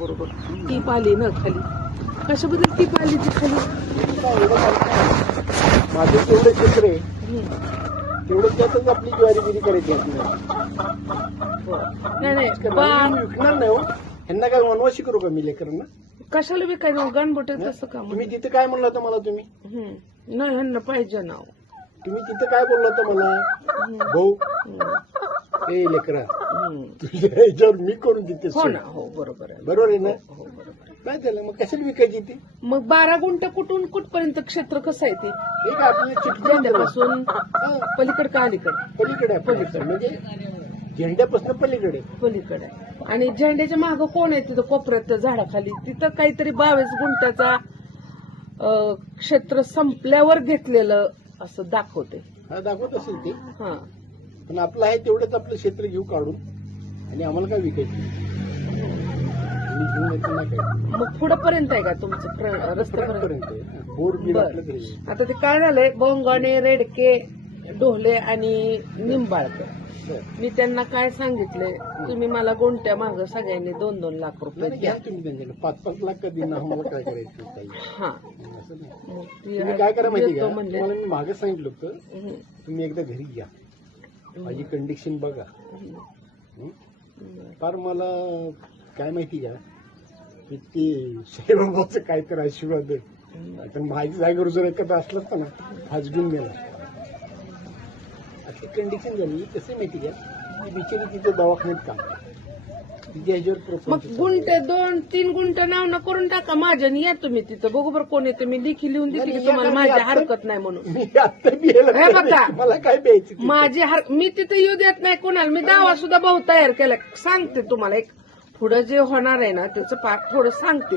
बरोबर. टीप आली ना खाली. कशाबद्दल टीप आली ती खाली. माझं तेवढं क्षेत्र आहे. तेवढं त्यातच आपली ज्वारीगिरी करायची नाही नाही. विकणार नाही हो. ह्यांना काय वनवाशी करू का मी लेकरांना? कशाला विकायचं? गणबोटे तसं का? तुम्ही तिथं काय म्हणलं होतं मला तुम्ही. नाही ह्यांना पाहिजे ना तुम्ही तिथं काय बोलला होतं मला? भाऊ? ए लेकरा. तुझ्या ह्याच्यावर मी करून देते हो सोय. ना हो बरोबर आहे. बरोबर आहे ना? हो बरोबर आहे. काय झालं? मग कशाला विकायची ती? मग बारा गुंठ कुठून कुठपर्यंत क्षेत्र कसं आहे ते? हे आपल्याला चिठ्ठी द्या. झेंड्यापासून हा, पलीकडे का अलीकडे? पलीकडे आहे, पलीकडे. म्हणजे झेंड्यापासून पलीकडे. पलीकडे. आणि झेंड्याच्या मागं कोण आहे तिथं कोपऱ्यात त्या झाडाखाली? तिथं काहीतरी बावीस गुंठ्याचा अं, क्षेत्र संपल्यावर घेतलेलं असं दाखवते हा दाखवत असेल ते. हा. पण आपलं आहे तेवढंच आपलं क्षेत्र घेऊ काढून आणि आम्हाला काय विकायचं मग पुढं पर्यंत आहे का तुमचं प्र- रस्त्यापर्यंत. आता ते काय झालंय? बोंगाणे रेडके ढोले आणि निंबाळकर. मी त्यांना काय सांगितलंय? तुम्ही मला गोंट्या माग सगळ्यांनी दोन दोन लाख रुपये घ्या तुम्ही त्यांच्याकडे. पाच पाच लाख कधी ना आम्हाला काय करायचं? हा. काय करा माहिती का? मी मागे सांगितलं होतं. तुम्ही एकदा घरी या. माझी कंडिशन बघा. फार मला काय माहिती का की ते साईबाबाचं काय तर आशीर्वाद कारण पण माझ्या जागेवर जर एखादा असलाच तर ना फाजगून गेला. अशी कंडिशन झाली कसं माहिती का? ती बिचारी तिथे दवाखान्यात काम मग गुंटे दोन तीन गुंट नाव न करून टाका. माझ्या या तुम्ही तिथं. बघू बरं कोण येते. मी लिखी लिहून देते की तुम्हाला माझी हरकत नाही म्हणून. हे बघा. मला काय प्यायचं? माझी हर मी तिथं येऊ देत नाही कोणाला. मी दावा सुद्धा भाऊ तयार केलाय सांगते तुम्हाला एक. पुढं जे होणार आहे ना त्याचं पाठ थोडं सांगते.